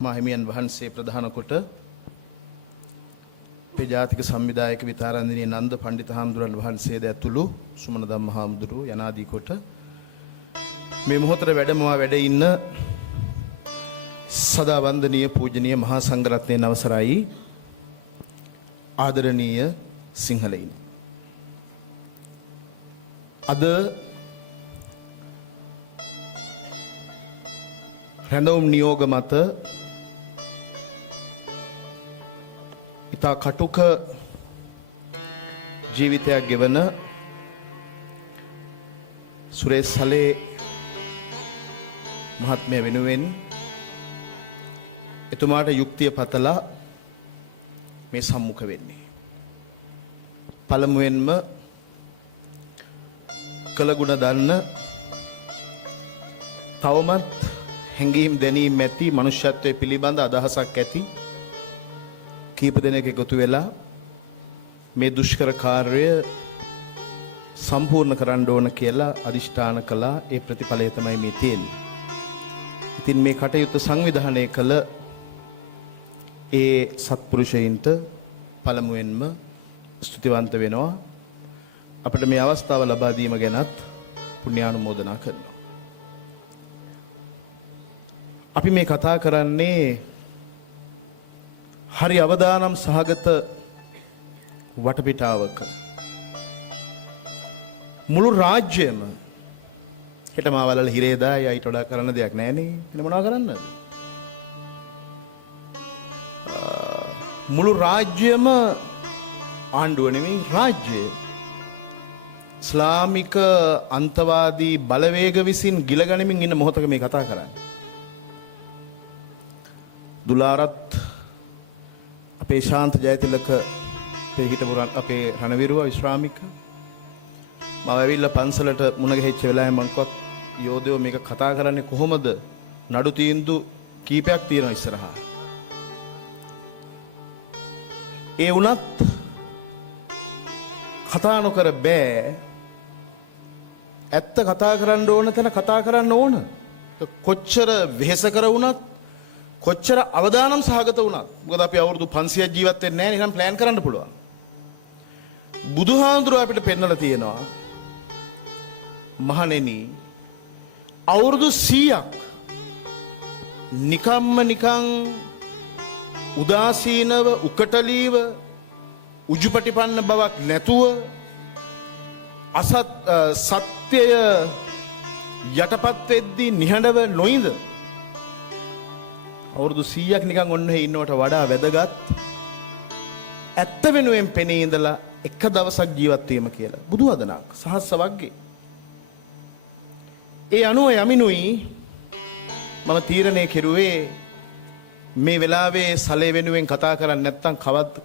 මාහිමියන් වහන්සේ ප්‍රධාන කොට අපේ ජාතික සංවිධායක විතාරන්දිනී නන්ද පණ්ඩිත හාමුදුරන් වහන්සේද ඇතුළු සුමන ධම්ම හාමුදුරුවෝ යනාදී කොට මේ මොහොතේ වැඩ ඉන්න සදා වන්දනීය පූජනීය මහා සංඝරත්නයේ අවසරයි ආදරණීය සිංහලයින් අද රැඳවුම් නියෝග මත ඉතා කටුක ජීවිතයක් ගෙවන සුරේෂ් සලේ මහත්මයා වෙනුවෙන් එතුමාට යුක්තිය පතලා මේ සම්මුඛ වෙන්නේ. පළමුවෙන්ම කළගුණ දන්න තවමත් හැඟීම් දැනීම් ඇති මනුෂ්‍යත්වයේ පිළිබඳ අදහසක් ඇති කීප දෙනෙක් එකතු වෙලා මේ දුෂ්කර කාර්යය සම්පූර්ණ කරන්න ඕන කියලා අදිෂ්ඨාන කළා. ඒ ප්‍රතිඵලය තමයි මේ තියෙන්නේ. ඉතින් මේ කටයුත්ත සංවිධානය කළ ඒ සත්පුරුෂයින්ට පළමුවෙන්ම ස්තුතිවන්ත වෙනවා. අපිට මේ අවස්ථාව ලබා දීම ගැනත් පුණ්‍යානුමෝදනා කරනවා. අපි මේ කතා කරන්නේ හරි අවදානම් සහගත වටපිටාවක මුළු රාජ්‍යයම හෙට මාවලල හිරේ දායි අයිට වඩා කරන්න දෙයක් නැහැනේ. එන මොනවා කරන්නද? මුළු රාජ්‍යයම ආණ්ඩුව නෙමෙයි රාජ්‍යය ඉස්ලාමික අන්තවාදී බලවේග විසින් ගිලගනිමින් ඉන්න මොහොතක මේ කතා කරන්නේ. දුලාරත් අපේ ශාන්ත ජයතිලක අපේ හිටපු අපේ රණවිරුවා විශ්‍රාමික මම ඇවිල්ලා පන්සලට මුණ ගැහිච්ච වෙලාවේ මං කිව්වා යෝධයෝ මේක කතා කරන්නේ කොහොමද? නඩු තීන්දුව කීපයක් තියෙනවා ඉස්සරහා. ඒ වුණත් කතා නොකර බෑ. ඇත්ත කතා කරන්න ඕන තැන කතා කරන්න ඕන. කොච්චර වෙහෙස කර වුණත් කොච්චර අවදානම් සහගත වුණත් මොකද අපි අවුරුදු 500ක් ජීවත් වෙන්නේ නැහැ නිකන් ප්ලෑන් කරන්න පුළුවන්. බුදුහාඳුරුව අපිට පෙන්නලා තියෙනවා මහණෙනි අවුරුදු 100ක් නිකන් උදාසීනව උකටලීව උජුපටිපන්න බවක් නැතුව සත්‍යය යටපත් වෙද්දී නිහඬව නොඉඳ අවුරුදු 100ක් නිකන් ඔන්න ඉන්නවට වඩා වැදගත් ඇත්ත වෙනුවෙන් පෙනී ඉඳලා එක දවසක් ජීවත් වීම කියලා බුදුවදනක් සහස්ස වර්ගයේ. ඒ අනුව යමිනුයි මම තීරණය කෙරුවේ මේ වෙලාවේ සලේ වෙනුවෙන් කතා කරන්නේ නැත්නම්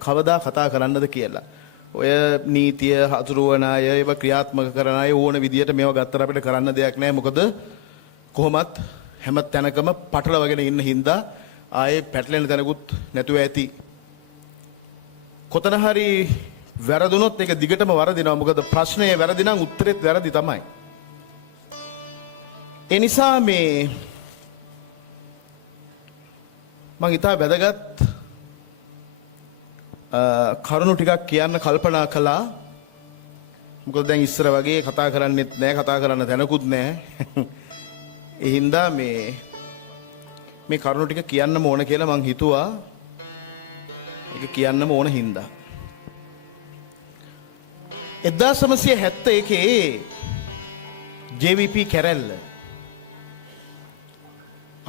කවදා කතා කරන්නද කියලා. ඔය නීතිය හසුරුවන අය ඒව ක්‍රියාත්මක කරන අය ඕන විදියට මේව ගත්තට අපිට කරන්න දෙයක් නැහැ. මොකද කොහොමත් හැම තැනකම පටලවගෙන ඉන්න හින්දා ආයේ පැටලෙන තැනකුත් නැතුව ඇති. කොතන හරි වැරදුනොත් ඒක දිගටම වරදිනවා. මොකද ප්‍රශ්නේ වැරදි නම් උත්තරෙත් වැරදි තමයි. ඒ නිසා මේ මම ඉතා වැදගත් කරුණු ටිකක් කියන්න කල්පනා කළා. මොකද දැන් ඉස්සර වගේ කතා කරන්නෙත් නැහැ, කතා කරන්න තැනකුත් නැහැ. ඒ හින්දා මේ කරුණු ටික කියන්නම ඕන කියලා මං හිතුවා. ඒක කියන්නම ඕන හින්දා 1971 JVP කැරැල්ල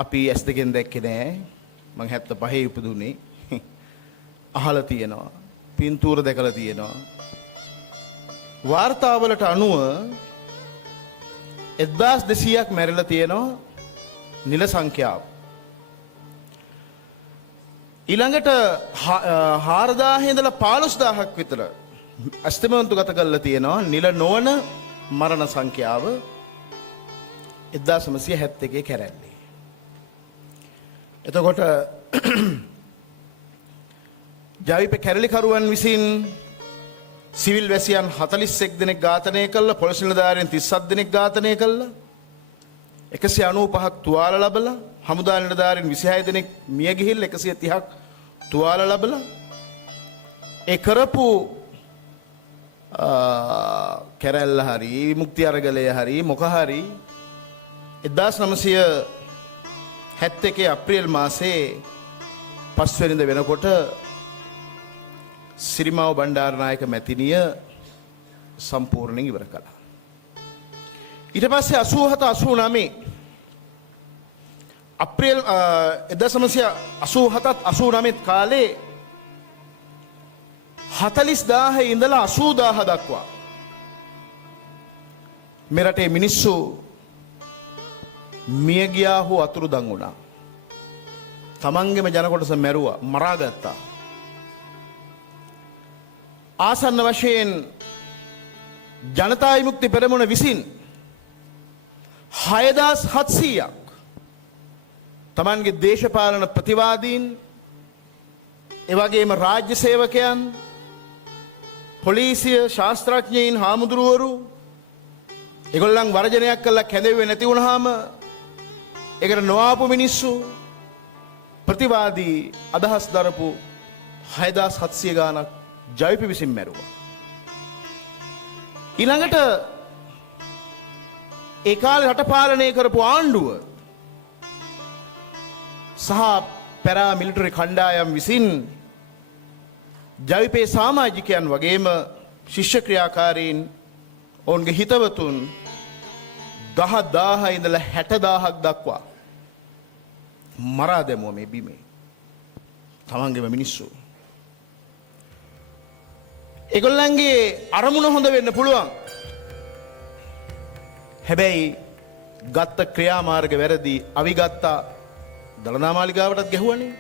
අපි S2 දැක්කේ නෑ. මං 75 ඉපදුනේ. අහලා තියෙනවා. පින්තූර දැකලා තියෙනවා. වාර්තාවලට අනුව 1200ක් මැරිලා තියෙනවා නිල සංඛ්‍යාව. ඊළඟට 4000 ඉඳලා 15000ක් විතර අස්තමන්තු ගත කරලා තියෙනවා නිල නොවන මරණ සංඛ්‍යාව 1971 කැරැල්ලේ. එතකොට ජවිප කැරලිකරුවන් විසින් සිවිල් වැසියන් 41 දෙනෙක් ඝාතනය කළා, පොලිස් නිලධාරීන් 37 දෙනෙක් ඝාතනය කළා, 195ක් තුවාල ලැබලා හමුදා නිලධාරීන් 26 දෙනෙක් මිය ගිහිල්ලා 130ක් තුවාල ලැබලා ඒ කරපු කැරැල්ල හරි මුක්ති අරගලය හරි මොක හරි 1971 අප්‍රේල් මාසේ 5 වෙනිදා වෙනකොට සිරිමාව බණ්ඩාරනායක මැතිණිය සම්පූර්ණයෙන් ඉවර කළා. ඊට පස්සේ 87 89 අප්‍රේල් 1987 89 කාලේ 40000 ඉඳලා 80000 දක්වා මේ රටේ මිනිස්සු මිය ගියා හෝ අතුරුදන් වුණා. තමන්ගේම ජන කොටස මැරුවා, මරාගත්තා. ආසන්න වශයෙන් ජනතා විමුක්ති පෙරමුණ විසින් 6700ක් තමන්ගේ දේශපාලන ප්‍රතිවාදීන්, එවැගේම රාජ්‍ය සේවකයන්, පොලිසිය, ශාස්ත්‍රඥයින්, හාමුදුරුවරු ඒගොල්ලන් වර්ජනයක් කළා කැඳෙන්නේ නැති වුණාම ඒකට නොආපු මිනිස්සු ප්‍රතිවාදී අදහස් දරපු 6700 ගාණක් ජවිප විසින් මැරුවා. ඊළඟට ඒ කාලේ රට පාලනය කරපු ආණ්ඩුව සහ පැරා මිලිටරි කණ්ඩායම් විසින් ජවිපේ සමාජිකයන් වගේම ශිෂ්‍ය ක්‍රියාකාරීන් ඔවුන්ගේ හිතවතුන් 10000 ඉඳලා 60000ක් දක්වා මරා දැමුවා මේ බිමේ. තමන්ගේම මිනිස්සු. ඒගොල්ලන්ගේ අරමුණ හොඳ වෙන්න පුළුවන්. හැබැයි ගත්ත ක්‍රියාමාර්ග වැරදි. අවි ගත්තා දළදා මාලිගාවටත් ගැහුවනේ.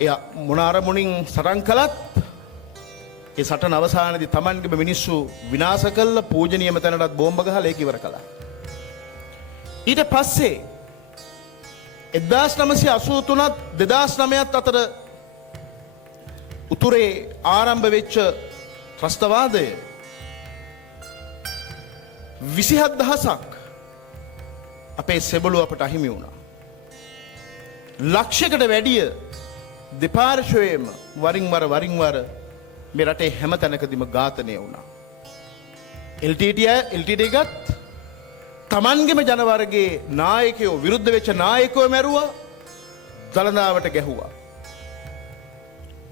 එයා මොන අරමුණින් සටන් කළත් ඒ සටන අවසානයේදී Tamanගේම මිනිස්සු විනාශ කළ පූජනීයම තැනටත් බෝම්බ ගහලා ඒක ඉවර කළා. ඊට පස්සේ 1983ත් 2009ත් අතර උතුරේ ආරම්භ වෙච්ච ත්‍රස්තවාදය 27000ක් අපේ සෙබළු අපට අහිමි වුණා. ලක්ෂයකට වැඩිය දෙපාර්ශ්වයේම වරින් වර මේ රටේ හැම තැනකදීම ඝාතනය වුණා. LTT ගත් තමන්ගේම ජනවර්ගයේ නායකයෝ විරුද්ධ වෙච්ච නායකයෝ මැරුවා, දළදාවට ගැහුවා.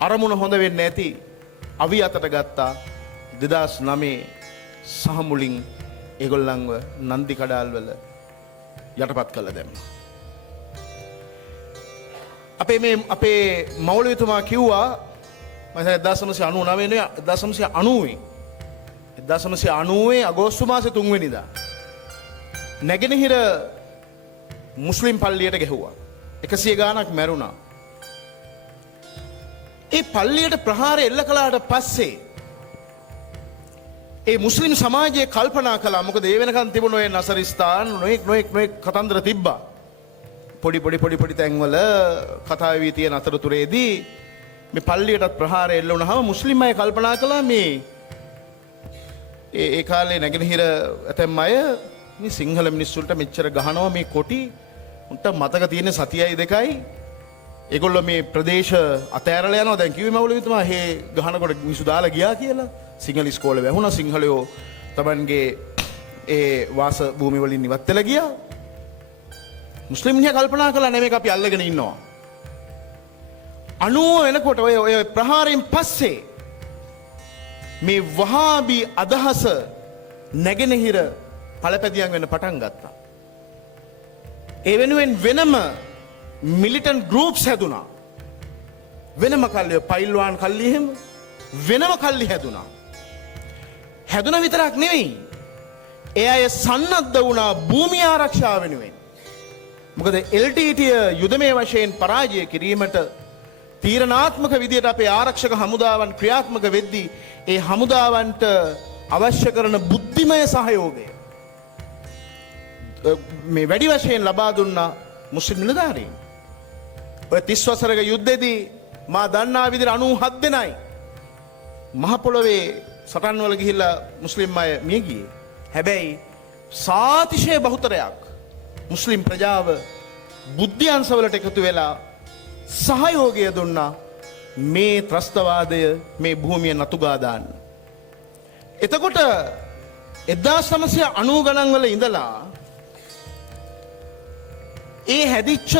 අරමුණ හොඳ වෙන්නේ නැති අවි අතට ගත්තා. 2009 සහ මුලින් ඒගොල්ලන්ව නන්දි කඩාල් වල යටපත් කළ දැම්මා. අපේ මෞලවිතුමා කිව්වා මම 1990 අගෝස්තු මාසේ 3 වෙනිදා නැගෙනහිර මුස්ලිම් පල්ලියට ගැහුවා. 100 ගාණක් මැරුණා. ඒ පල්ලියට ප්‍රහාරය එල්ල කළාට පස්සේ ඒ මුස්ලිම් සමාජයේ කල්පනා කළා. මොකද ඒ වෙනකන් තිබුණ ඔය නසරිස්තාන් නොඑක් කතන්දර තිබ්බා. පොඩි තැන්වල කතා වී තියෙන අතරතුරේදී මේ පල්ලියටත් ප්‍රහාරය එල්ල වුණාම මුස්ලිම් අය කල්පනා කළා මේ ඒ කාලේ නැගෙනහිර ඇතැම් අය මේ සිංහල මිනිස්සුන්ට මෙච්චර ගහනවා මේ කොටි උන්ට මතක තියෙන සතියයි දෙකයි ඒගොල්ලෝ මේ ප්‍රදේශ අතෑරලා යනවා. දැන් කිව්වේ මවුලවිතුමා හේ ගහනකොට මිනිස්සු දාලා ගියා කියලා. සිංහල ඉස්කෝලේ වැහුණා. සිංහලයෝ තමන්ගේ ඒ වාස භූමි වලින් ඉවත් වෙලා ගියා. මුස්ලිම් මිනිහා කල්පනා කළා නේ මේක අපි අල්ලගෙන ඉන්නවා. 90 වෙනකොට ඔය ප්‍රහාරයෙන් පස්සේ මේ වහාබි අදහස නැගෙනහිර පළපැදියම් වෙන්න පටන් ගත්තා. ඒ වෙනුවෙන් වෙනම මිලිටන්ට් ගෲප්ස් හැදුනා. වෙනම කල්ලි පයිල්වාන් කල්ලි එහෙම වෙනම කල්ලි හැදුනා. හැදුන විතරක් නෙවෙයි. ඒ අය සන්නද්ධ වුණා භූමිය ආරක්ෂාව වෙනුවෙන්. මොකද LTT යුදමය වශයෙන් පරාජය කිරීමට තීරණාත්මක විදියට අපේ ආරක්ෂක හමුදාවන් ක්‍රියාත්මක වෙද්දී ඒ හමුදාවන්ට අවශ්‍ය කරන බුද්ධිමය සහයෝගය මේ වැඩි වශයෙන් ලබා දුන්නා මුස්ලිම් නිලධාරීන්. ඔය 30 වසරක යුද්ධෙදී මා දන්නා විදිහට 97 දෙනයි මහ පොළොවේ සටන් වල ගිහිල්ලා මුස්ලිම් අය මිය ගියේ. හැබැයි සාතිශය බහුතරයක් මුස්ලිම් ප්‍රජාව බුද්ධ්‍යංශවලට එකතු වෙලා සහයෝගය දුන්නා මේ ත්‍රස්තවාදය මේ භූමිය නතුගා දාන්න. එතකොට 1990 ගණන් වල ඉඳලා ඒ හැදිච්ච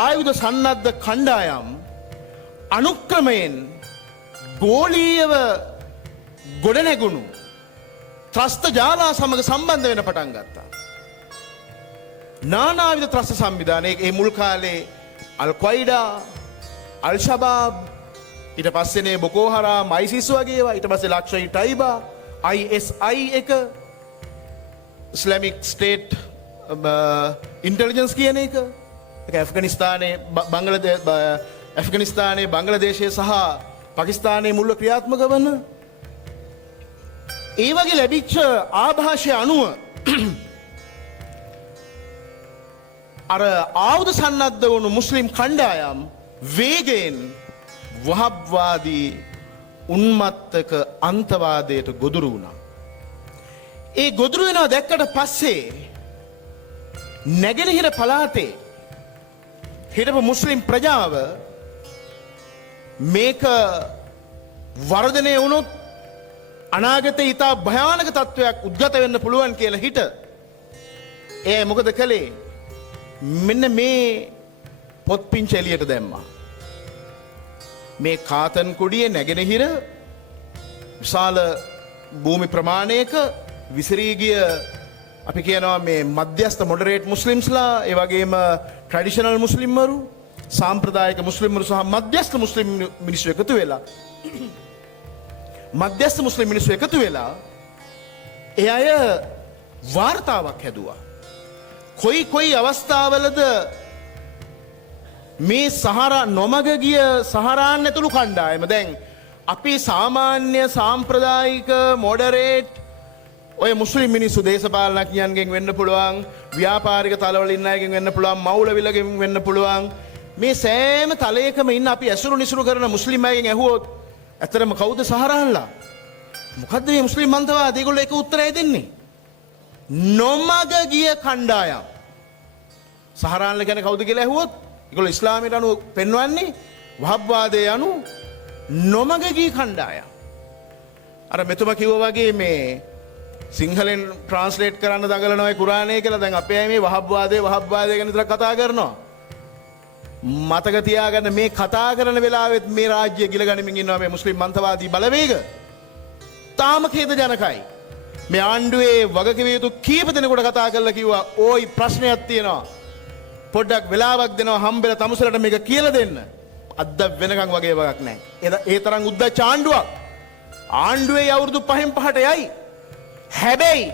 ආයුධ සන්නද්ධ කණ්ඩායම් අනුක්‍රමයෙන් ගෝලීයව ගොඩනැගුණු ත්‍රස්ත ජාලා සමග සම්බන්ධ වෙන පටන් ගත්තා. නානාවිධ ත්‍රස්ත සංවිධාන ඒ මුල් කාලේ අල් ක්වයිඩා, අල් ෂබාබ්, ඊට පස්සේනේ බොකෝ හරාම්, ISIS වගේ ඒවා, ඊට පස්සේ ලක්ෂයි ටයිබා, ISI එක, ඉස්ලාමික් ස්ටේට් ඉන්ටෙලිජන්ස් කියන එක, ඒක ඇෆ්ගනිස්තානයේ බංග්ලාදේශයේ සහ පාකිස්තානයේ මුල්ව ක්‍රියාත්මක වන ඒ වගේ ලැබිච්ච ආభాෂය අනුව අර ආයුධ සන්නද්ධ වුණු මුස්ලිම් කණ්ඩායම් වේගයෙන් වහබ්වාදී උන්මත්තක අන්තවාදයට ගොදුරු වුණා. ඒ ගොදුරු වෙනවා දැක්කට පස්සේ නැගෙනහිර පළාතේ හිටපු මුස්ලිම් ප්‍රජාව මේක වර්ධනය වුණොත් අනාගතේ ඉතා භයානක තත්ත්වයක් උද්ගත වෙන්න පුළුවන් කියලා හිට ඒ මොකද කළේ? මෙන්න මේ පොත්පිංච එළියට දැම්මා. මේ කාතන් කුඩියේ නැගෙනහිර විශාල භූමි ප්‍රමාණයක විසිරී ගිය අපි කියනවා මේ මධ්‍යස්ථ මොඩරේට් මුස්ලිම්ස්ලා, ඒ වගේම ට්‍රැඩිෂනල් මුස්ලිම්වරු, සාම්ප්‍රදායික මුස්ලිම්වරු සහ මධ්‍යස්ථ මුස්ලිම් මිනිස්සු එකතු වෙලා මධ්‍යස්ථ මුස්ලිම් මිනිස්සු එකතු වෙලා ඒ අය වාර්තාවක් හැදුවා. කොයි අවස්ථාවලද මේ සහරා නොමග ගිය සහරාන් ඇතුළු කණ්ඩායම, දැන් අපි සාමාන්‍ය සාම්ප්‍රදායික මොඩරේට් ඔය මුස්ලිම් මිනිස්සු දේශපාලනඥයන්ගෙන් වෙන්න පුළුවන්, ව්‍යාපාරික තලවල ඉන්න අයගෙන් වෙන්න පුළුවන්, මවුලවිලගෙන් වෙන්න පුළුවන්, මේ සෑම තලයකම ඉන්න අපි ඇසුරු නිසුරු කරන මුස්ලිම් අයගෙන් ඇහුවොත් ඇතරම කවුද සහරාන්ලා? මොකද්ද මේ මුස්ලිම් අන්තවාදී? ඒගොල්ලෝ ඒක උත්තරය දෙන්නේ. නොමග ගිය කණ්ඩායම්. සහරාන්ලා කියන්නේ කවුද කියලා ඇහුවොත් ඒගොල්ලෝ ඉස්ලාමයට අනුව පෙන්වන්නේ වහබ්වාදයේ අනුව නොමග ගිය කණ්ඩායම්. අර මෙතුමා කිව්වා වගේ මේ සිංහලෙන් ට්‍රාන්ස්ලේට් කරන්න දඟලනවා ඒ කුරානය කියලා. දැන් අපේ අය මේ වහබ්වාදය ගැන විතර කතා කරනවා. මතක තියාගන්න මේ කතා කරන වෙලාවෙත් මේ රාජ්‍ය ගිලගනිමින් ඉන්නවා මේ මුස්ලිම් අන්තවාදී බලවේග. තාම ඛේදජනකයි. මේ ආණ්ඩුවේ වගකිව යුතු කීප දෙනෙකුට කතා කරලා කිව්වා ඕයි ප්‍රශ්නයක් තියෙනවා. පොඩ්ඩක් වෙලාවක් දෙනවා හම්බෙලා තමුසලට මේක කියලා දෙන්න. අද්ද වෙනකන් වගේ වගක් නැහැ. ඒ තරම් උද්දච්ච ආණ්ඩුවක්. ආණ්ඩුවේ අවුරුදු 5න් 5ට යයි. හැබැයි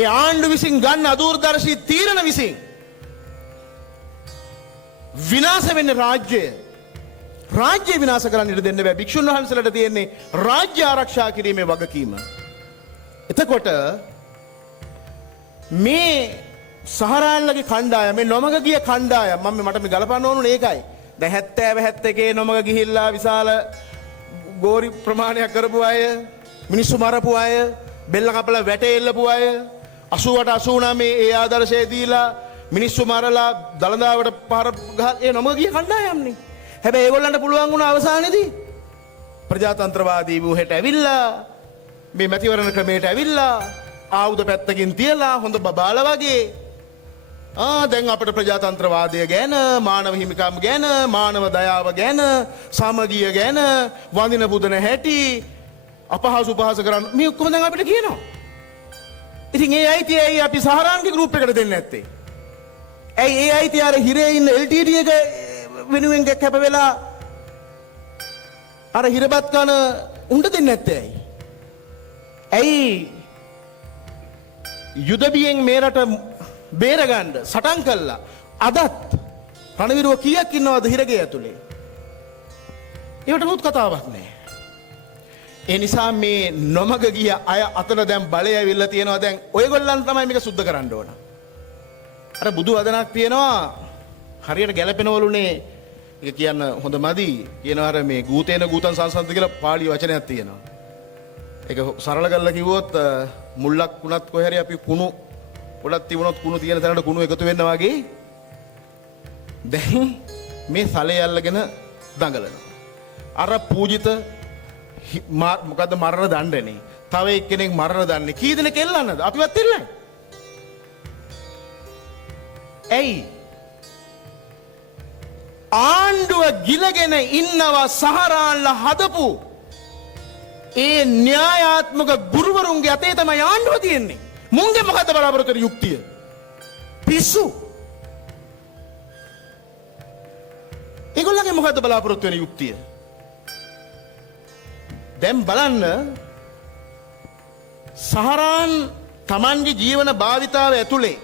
ඒ ආණ්ඩු විසින් ගන්න අදූරදර්ශී තීරණ විසින් විනාශ වෙන්නේ රාජ්‍ය විනාශ කරන්න ඉඩ දෙන්න බෑ. භික්ෂුන් වහන්සේලාට තියෙන්නේ රාජ්‍ය ආරක්ෂා කිරීමේ වගකීම. එතකොට මේ සහරාන්ලගේ කණ්ඩායම, මේ නොමග ගිය කණ්ඩායම මට මේ ගලපන්න ඕනුනේ ඒකයි. දැන් 70 71 නොමග ගිහිල්ලා විශාල ගෝරි ප්‍රමාණයක් කරපු අය, මිනිස්සු මරපු අය, බෙල්ල කපලා වැටේ එල්ලපු අය, 88 89 ඒ ආදර්ශය දීලා මිනිස්සු මරලා දළදාවට පහර ගහලා ඒ නොමග ගිය කණ්ඩායම්නේ. හැබැයි ඒගොල්ලන්ට පුළුවන් වුණා අවසානයේදී ප්‍රජාතන්ත්‍රවාදී වූ හෙට ඇවිල්ලා මේ මැතිවරණ ක්‍රමයට ඇවිල්ලා ආයුධ පැත්තකින් තියලා හොඳ බබාලා වගේ දැන් අපිට ප්‍රජාතන්ත්‍රවාදය ගැන, මානව හිමිකම් ගැන, මානව දයාව ගැන, සමගිය ගැන, වඳින පුදන හැටි අපහසු පහස කරන්න මේ ඔක්කොම දැන් අපිට කියනවා. ඉතින් ඒ අයිතිය ඇයි අපි සහරාන්ගේ ගෲප් එකට දෙන්නේ නැත්තේ? ඇයි ඒ අයිතිය අර හිරේ ඉන්න LTT එක වෙනුවෙන් කැප වෙලා අර හිරබත් කන උන්ට දෙන්නේ නැත්තේ ඇයි? ඇයි යුදබියෙන් මේ රට බේරගන්න සටන් කළා අදත් රණවිරුව කීයක් ඉන්නවද හිරගේ ඇතුලේ? ඒකට මුත් කතාවක් නැහැ. ඒ නිසා මේ නොමග ගිය අය අතන දැන් බලය ඇවිල්ලා තියෙනවා. දැන් ඔයගොල්ලන් තමයි මේක සුද්ධ කරන්න ඕන. අර බුදු වදනක් තියෙනවා හරියට ගැලපෙනවලුනේ. ඒක කියන්න හොඳ මදි. කියනවා අර මේ ගූතේන ගූතන් සංසන්ද කියලා පාළි වචනයක් තියෙනවා. ඒක සරල කරලා කිව්වොත් මුල්ලක් වුණත් කොහේ හරි අපි කුණු පොඩක් තිබුණොත් කුණු තියෙන තැනට කුණු එකතු වෙනවා වගේ දැන් මේ සලේ අල්ලගෙන දඟලනවා. අර පූජිත මොකද්ද මරණ දණ්ඩනේ. තව එක්කෙනෙක් මරණ දන්නේ. කී දෙනෙක් එල්ලන්නද? අපිවත් එල්ලන්නේ. ඇයි? ආණ්ඩුව ගිලගෙන ඉන්නවා සහරාන්ලා හදපු ඒ න්‍යායාත්මක ගුරුවරුන්ගේ අතේ තමයි ආණ්ඩුව තියෙන්නේ. මුන්ගේ මොකද්ද බලාපොරොත්තු වෙන යුක්තිය? පිස්සු. ඒගොල්ලන්ගේ මොකද්ද බලාපොරොත්තු වෙන යුක්තිය? දැන් බලන්න සහරාන් Tamanගේ ජීවන භාවිතාව ඇතුලේ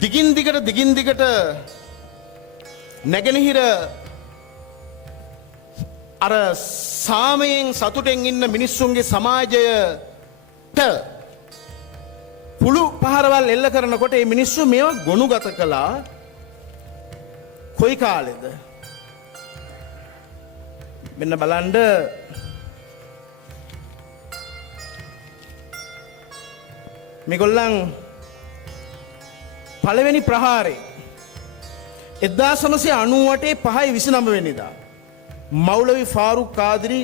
දිගින් දිගට නැගෙනහිර අර සාමයෙන් සතුටෙන් ඉන්න මිනිස්සුන්ගේ සමාජයට පුළු පහරවල් එල්ල කරනකොට මේ මිනිස්සු මේවා ගොනුගත කළා කොයි කාලෙද? මෙන්න බලන්න මේගොල්ලන් පළවෙනි ප්‍රහාරේ 1998 5/29 වෙනිදා මෞලවි ෆාරුක් කාදිරි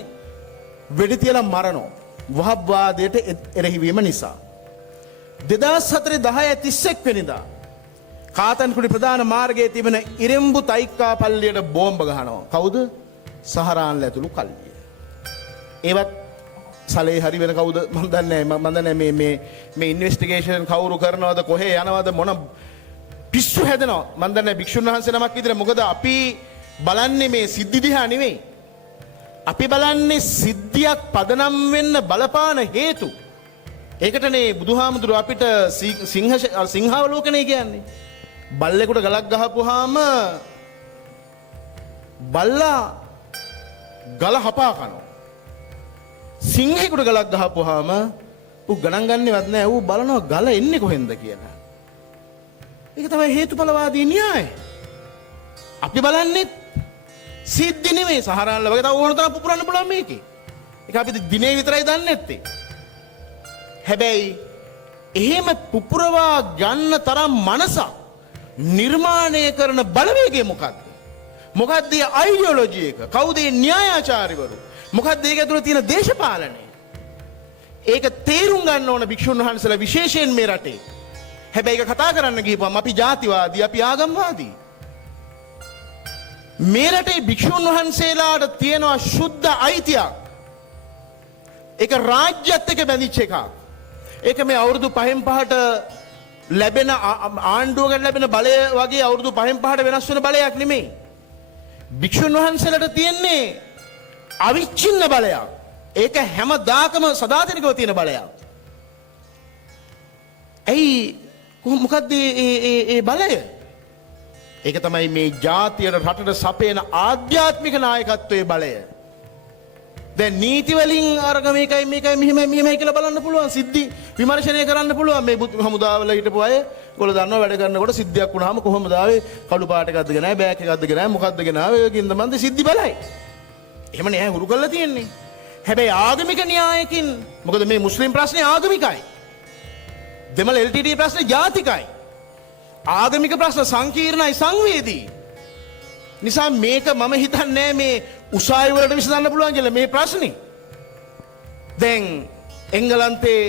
වෙඩි තියලා මරනවා වහබ්වාදයට එරෙහිවීම නිසා. 2004 10/31 වෙනිදා කාතන්කුඩි ප්‍රධාන මාර්ගයේ තිබෙන ඉරෙම්බු තයික්කා පල්ලියට බෝම්බ ගහනවා. කවුද? සහරාන්ල ඇතුළු කල්ලිය. ඒවත් සලේ හරි වෙන කවුද මම දන්නේ නැහැ. මේ ඉන්වෙස්ටිගේෂන් කවුරු කරනවද කොහේ යනවද මොන පිස්සු හැදෙනවා මම දන්නේ නැහැ. භික්ෂුන් වහන්සේ නමක් විදිහට මොකද අපි බලන්නේ මේ සිද්ධි දිහා නෙවෙයි. අපි බලන්නේ සිද්ධියක් පදනම් වෙන්න බලපාන හේතු. ඒකටනේ බුදුහාමුදුරුව අපිට සිංහාවලෝකනය කියන්නේ. බල්ලෙකුට ගලක් ගහපුවාම බල්ලා ගල හපා කනවා. සිංහෙකුට ගලක් ගහපුවාම ඌ ගණන් ගන්නවත් නැහැ. ඌ බලනවා ගල එන්නේ කොහෙන්ද කියලා. ඒක තමයි හේතුඵලවාදී න්‍යායය. අපි බලන්නේ සිද්ධි නෙමෙයි. සහරාන්ල වගේ තව ඕන තරම් පුපුරන්න පුළුවන් මේකේ. ඒක අපි දිනේ විතරයි දන්නේ නැත්තේ. හැබැයි එහෙම පුපුරවා ගන්න තරම් මනසක් නිර්මාණය කරන බලවේගය මොකද්ද? මොකද්ද මේ අයිඩියොලොජි එක? කවුද මේ න්‍යායාචාර්යවරු? මොකද්ද ඒක ඇතුළේ තියෙන දේශපාලනය? ඒක තේරුම් ගන්න ඕන භික්ෂුන් වහන්සේලා විශේෂයෙන් මේ රටේ. හැබැයි ඒක කතා කරන්න ගිහපුවම අපි ජාතිවාදී, අපි ආගම්වාදී. මේ රටේ භික්ෂුන් වහන්සේලාට තියෙනවා සුද්ධ අයිතියක්. ඒක රාජ්‍යත් එක්ක බැඳිච්ච එකක්. ඒක මේ අවුරුදු 5න් 5ට ලැබෙන ආණ්ඩුවකට ලැබෙන බලය වගේ අවුරුදු 5න් 5ට වෙනස් වෙන බලයක් නෙමෙයි. භික්ෂුන් වහන්සේලාට තියෙන්නේ අවිච්ඡින්න බලයක්. ඒක හැමදාකම සදාතනිකව තියෙන බලයක්. ඇයි මොකද්ද ඒ බලය? ඒක තමයි මේ ජාතියට රටට සපයන ආධ්‍යාත්මික නායකත්වයේ බලය. දැන් නීති වලින් අරග මේකයි මෙහෙමයි කියලා බලන්න පුළුවන්. සිද්ධි විමර්ශනය කරන්න පුළුවන්. මේ හමුදාවල හිටපු අය ඒගොල්ලෝ දන්නවා වැඩ කරනකොට සිද්ධියක් වුණාම කොහොමද ආවේ? කළු පාට එකක්ද ගෙනාවේ? බෑග් එකක්ද ගෙනාවේ? මොකක්ද ගෙනාවේ? ඒකින්ද මන්ද සිද්ධි බලයි. එහෙම නෑ හුරු කරලා තියෙන්නේ. හැබැයි ආගමික න්‍යායකින් මොකද මේ මුස්ලිම් ප්‍රශ්නේ ආගමිකයි. දෙමළ LTT ප්‍රශ්නේ ජාතිකයි. ආගමික ප්‍රශ්න සංකීර්ණයි සංවේදී. නිසා මේක මම හිතන්නේ මේ උසාවි වලට විසඳන්න පුළුවන් කියලා මේ ප්‍රශ්නේ. දැන් එංගලන්තේ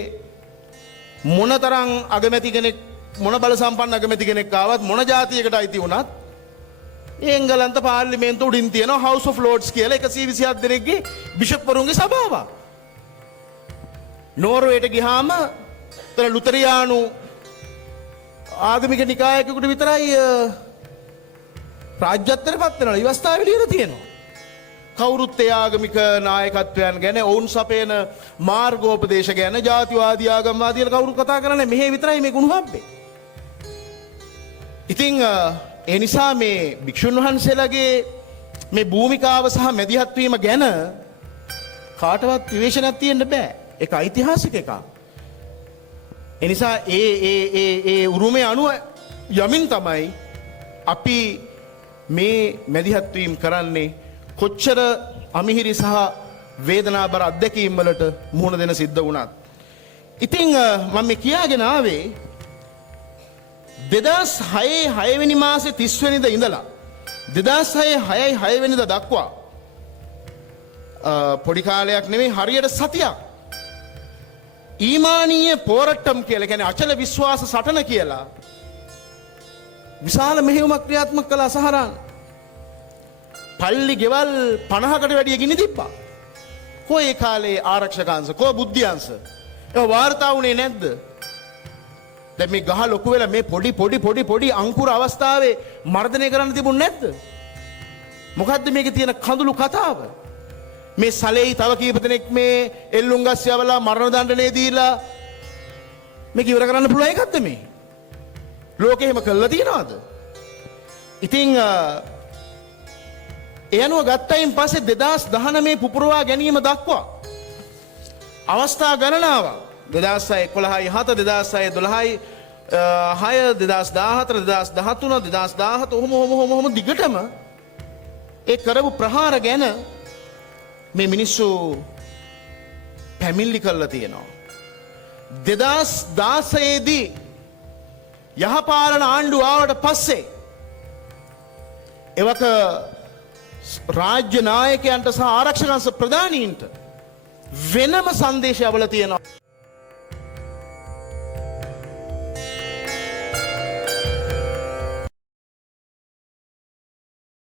මොනතරම් අගමැති කෙනෙක් මොන බල සම්පන්න අගමැති කෙනෙක් ආවත් මොන ජාතියකට අයිති වුණත් එංගලන්ත පාර්ලිමේන්තුව උඩින් තියෙනවා House of Lords කියලා 127 දෙනෙක්ගේ බිෂප් වරුන්ගේ සභාවක්. නෝර්වේට ගියාම තන ලුතරයානු ආගමික නිකායකයෙකුට විතරයි රාජ්‍යත්වයට පත් වෙනවා. ඉවස්ථාව එළියට තියෙනවා. කවුරුත් ඒ ආගමික නායකත්වයන් ගැන ඔවුන් සපයන මාර්ගෝපදේශ ගැන ජාතිවාදී ආගම්වාදී කියලා කවුරුත් කතා කරන්නේ මෙහෙ විතරයි මේ කුණුහබ්බේ. ඉතින් ඒ නිසා මේ භික්ෂුන් වහන්සේලාගේ මේ භූමිකාව සහ මැදිහත් වීම ගැන කාටවත් විවේචනයක් තියෙන්න බෑ. ඒක ඓතිහාසික එකක්. ඒ නිසා ඒ උරුමයේ අනුව යමින් තමයි අපි මේ මැදිහත් වීම කරන්නේ. කොච්චර අමිහිරි සහ වේදනාබර අත්දැකීම් වලට මුහුණ දෙන සිද්ධ වුණත්. ඉතින් මම මේ කියාගෙන ආවේ 2006 වෙනි මාසේ 30 වෙනිදා ඉඳලා 2006 6 වෙනිදා දක්වා පොඩි කාලයක් නෙමෙයි හරියට සතියක් ඊමානීය පෝරට්ටම් කියලා කියන්නේ අචල විශ්වාස සටන කියලා විශාල මෙහෙයුමක් ක්‍රියාත්මක කළා සහරාන්. පල්ලි ගෙවල් 50කට වැඩිය ගිනි තිබ්බා. කොයි කාලේ ආරක්ෂකංශ කො බුද්ධියංශ ඒ වාර්තා වුණේ නැද්ද? දැන් මේ ගහ ලොකු වෙලා මේ පොඩි අංකුර අවස්ථාවේ මර්ධනය කරන්න තිබුණ නැද්ද? මොකද්ද මේකේ තියෙන කඳුළු කතාව? මේ සලෙයි තව කීප දෙනෙක් මේ එල්ලුම් ගස් යවලා මරණ දඬුවම් දීලා මේක ඉවර කරන්න පුළුවන් එකක්ද මේ? ලෝකෙ එහෙම කළා තියනවාද? ඉතින් ඒ අනුව ගත්තයින් පස්සේ 2019 පුපුරවා ගැනීම දක්වා අවස්ථා ගණනාවක් 2011යි 7 2012යි 6 2014 2013 2017 ඔහොම දිගටම ඒ කරපු ප්‍රහාර ගැන මේ මිනිස්සු පැමිණිලි කරලා තියෙනවා. 2016 දී යහපාලන ආණ්ඩුව ආවට පස්සේ එවක රාජ්‍ය නායකයන්ට සහ ආරක්ෂක අංශ ප්‍රධානීන්ට වෙනම සංදේශය අවල තියෙනවා.